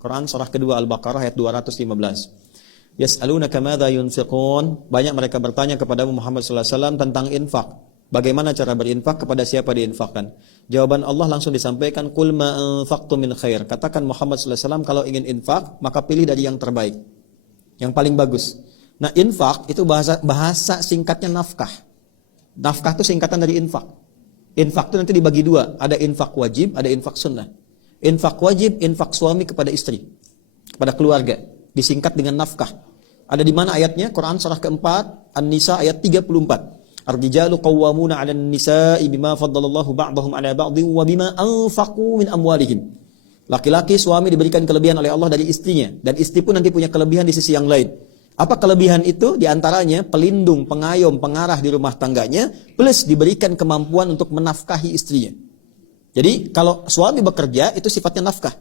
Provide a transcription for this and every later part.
Quran surah kedua Al-Baqarah ayat 215. Yas'alunaka madza yunfiqun. Banyak mereka bertanya kepada Muhammad sallallahu alaihi wasallam tentang infak. Bagaimana cara berinfak, kepada siapa diinfakkan? Jawaban Allah langsung disampaikan, qul ma anfaqtum min khair. Katakan Muhammad sallallahu alaihi wasallam, kalau ingin infak, maka pilih dari yang terbaik, yang paling bagus. Nah, infak itu bahasa singkatnya nafkah. Nafkah itu singkatan dari infak. Infak itu nanti dibagi dua, ada infak wajib, ada infak sunnah. Infak wajib, infak suami kepada istri, kepada keluarga, disingkat dengan nafkah. Ada di mana ayatnya? Quran surah keempat, An-Nisa ayat 34. Ar-rijalu qawwamuna 'alan nisa'i bima faddalallahu ba'dahum 'ala ba'dhin wa bima anfaqu min amwalihim. Laki-laki suami diberikan kelebihan oleh Allah dari istrinya, dan istri pun nanti punya kelebihan di sisi yang lain. Apa kelebihan itu? Di antaranya pelindung, pengayom, pengarah di rumah tangganya, plus diberikan kemampuan untuk menafkahi istrinya. Jadi kalau suami bekerja itu sifatnya nafkah.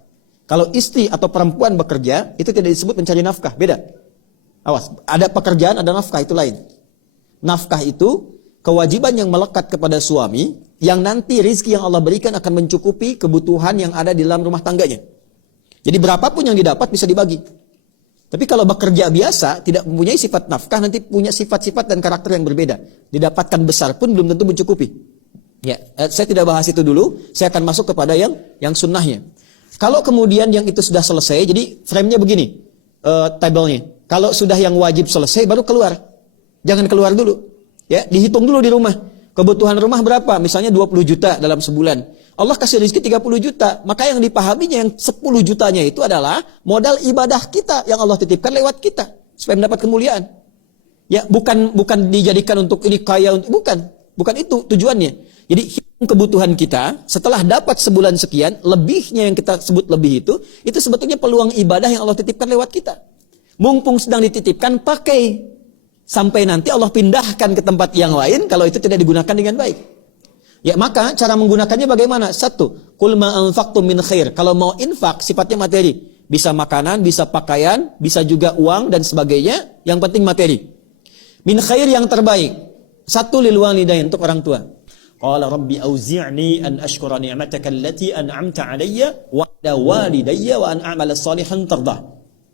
Kalau istri atau perempuan bekerja itu tidak disebut mencari nafkah, beda. Awas, ada pekerjaan, ada nafkah, itu lain. Nafkah itu kewajiban yang melekat kepada suami, yang nanti rizki yang Allah berikan akan mencukupi kebutuhan yang ada di dalam rumah tangganya. Jadi berapapun yang didapat bisa dibagi. Tapi kalau bekerja biasa, tidak mempunyai sifat nafkah, nanti punya sifat-sifat dan karakter yang berbeda. Didapatkan besar pun belum tentu mencukupi. Ya, saya tidak bahas itu dulu, saya akan masuk kepada yang sunnahnya. Kalau kemudian yang itu sudah selesai, jadi frame-nya begini, tabelnya. Kalau sudah yang wajib selesai, baru keluar. Jangan keluar dulu. Ya, dihitung dulu di rumah. Kebutuhan rumah berapa? Misalnya 20 juta dalam sebulan. Allah kasih rezeki 30 juta. Maka yang dipahaminya yang 10 jutanya itu adalah modal ibadah kita yang Allah titipkan lewat kita supaya mendapat kemuliaan. Ya, bukan dijadikan untuk ini kaya, bukan itu tujuannya. Jadi hitung kebutuhan kita setelah dapat sebulan sekian, lebihnya yang kita sebut lebih itu sebetulnya peluang ibadah yang Allah titipkan lewat kita. Mumpung sedang dititipkan, pakai. Sampai nanti Allah pindahkan ke tempat yang lain kalau itu tidak digunakan dengan baik. Ya, maka cara menggunakannya bagaimana? Satu, qul ma anfaqtum min khair. Kalau mau infak sifatnya materi. Bisa makanan, bisa pakaian, bisa juga uang dan sebagainya. Yang penting materi. Min khair yang terbaik. Satu, lil walidain, untuk orang tua. Qala rabbi auzi'ni an ashkura ni'mataka allati an'amta 'alayya wa 'ala walidayya wa an a'mala shalihan tardah.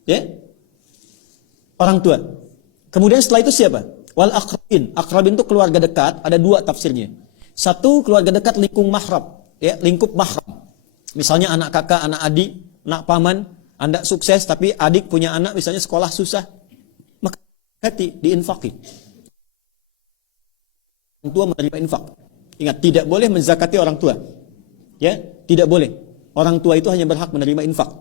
Ya? Orang tua. Kemudian setelah itu siapa? Wal aqrabin. Aqrabin itu keluarga dekat, ada dua tafsirnya. Satu, keluarga dekat lingkup mahram, ya, lingkup mahram. Misalnya anak kakak, anak adik, anak paman, Anda sukses tapi adik punya anak misalnya sekolah susah. Maka hati diinfaki. Orang tua menerima infak. Ingat, tidak boleh menzakati orang tua. Ya, tidak boleh. Orang tua itu hanya berhak menerima infak.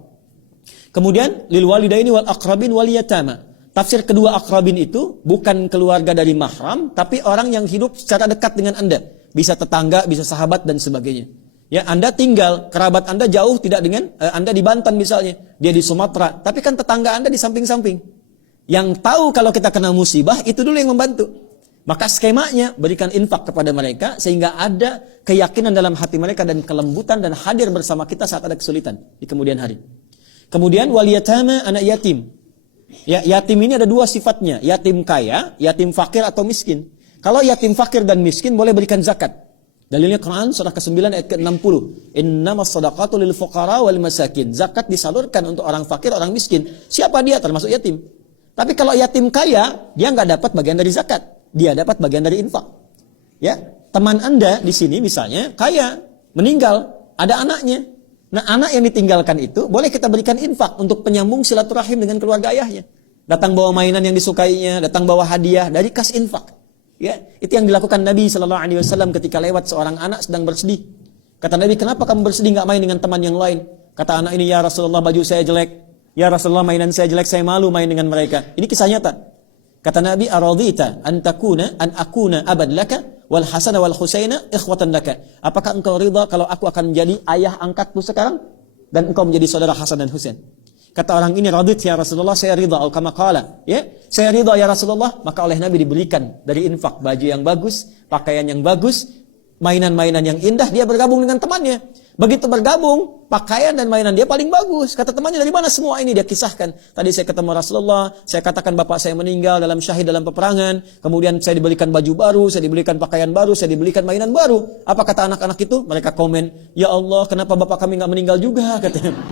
Kemudian lil walidaini wal aqrabin wal yatama. Tafsir kedua akrabin itu bukan keluarga dari mahram, tapi orang yang hidup secara dekat dengan Anda. Bisa tetangga, bisa sahabat, dan sebagainya. Ya, Anda tinggal, kerabat Anda jauh, tidak dengan, Anda di Banten misalnya, dia di Sumatera, tapi kan tetangga Anda di samping-samping. Yang tahu kalau kita kena musibah, itu dulu yang membantu. Maka skemanya, berikan infak kepada mereka, sehingga ada keyakinan dalam hati mereka, dan kelembutan, dan hadir bersama kita saat ada kesulitan, di kemudian hari. Kemudian, wal yatama, anak yatim. Ya, yatim ini ada dua sifatnya, yatim kaya, yatim fakir atau miskin. Kalau yatim fakir dan miskin boleh berikan zakat. Dalilnya Quran surah ke-9 ayat ke-60. Innamas shadaqatu lil fuqara wal masakin. Zakat disalurkan untuk orang fakir, orang miskin. Siapa dia? Termasuk yatim. Tapi kalau yatim kaya, dia nggak dapat bagian dari zakat. Dia dapat bagian dari infak. Ya, teman Anda di sini misalnya kaya, meninggal, ada anaknya. Nah, anak yang ditinggalkan itu boleh kita berikan infak untuk penyambung silaturahim dengan keluarga ayahnya. Datang bawa mainan yang disukainya, datang bawa hadiah dari kas infak. Ya, itu yang dilakukan Nabi sallallahu alaihi wasallam ketika lewat seorang anak sedang bersedih. Kata Nabi, "Kenapa kamu bersedih, enggak main dengan teman yang lain?" Kata anak ini, "Ya Rasulullah, baju saya jelek. Ya Rasulullah, mainan saya jelek, saya malu main dengan mereka." Ini kisah nyata. Kata Nabi, "Aradita an akuna abad laka wal Hasan wal Husaina ikhwatan laka." Apakah engkau ridha kalau aku akan menjadi ayah angkatmu sekarang dan engkau menjadi saudara Hasan dan Husain? Kata orang ini, "Radit ya Rasulullah, saya ridha." Atau kama qala, ya, saya ridha ya Rasulullah. Maka oleh Nabi diberikan dari infak baju yang bagus, pakaian yang bagus, mainan-mainan yang indah. Dia bergabung dengan temannya. Begitu bergabung, pakaian dan mainan dia paling bagus. Kata temannya, "Dari mana semua ini?" Dia kisahkan. "Tadi saya ketemu Rasulullah, saya katakan bapak saya meninggal dalam syahid dalam peperangan. Kemudian saya dibelikan baju baru, saya dibelikan pakaian baru, saya dibelikan mainan baru." Apa kata anak-anak itu? Mereka komen, "Ya Allah, kenapa bapak kami nggak meninggal juga?" Katanya.